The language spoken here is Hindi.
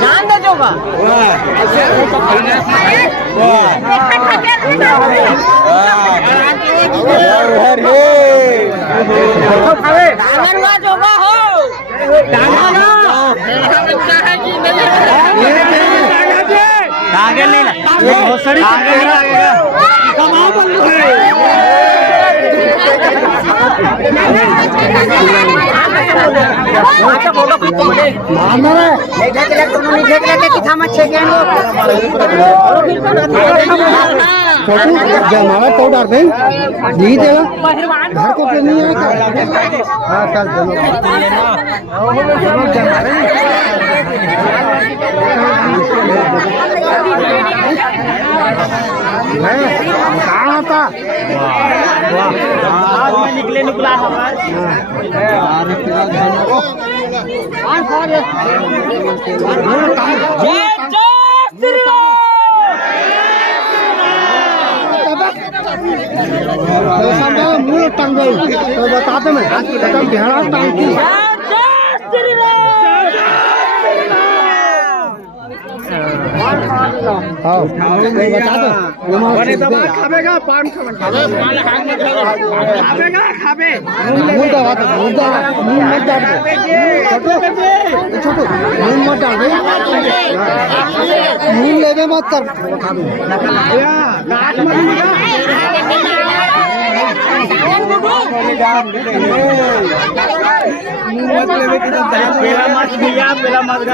जान दे जोगा जोगा हो आगे नहीं जमावा तो डाल दें जी देगा घर को क्यों नहीं आया। हाँ चल चलो कहाँ था निकले निकला मुँह टंग गई तो बताते मैं भेड़ा टांग की खाबेगा पान खाबेगा खाबे मत डाल लेवे मत कर पेला मत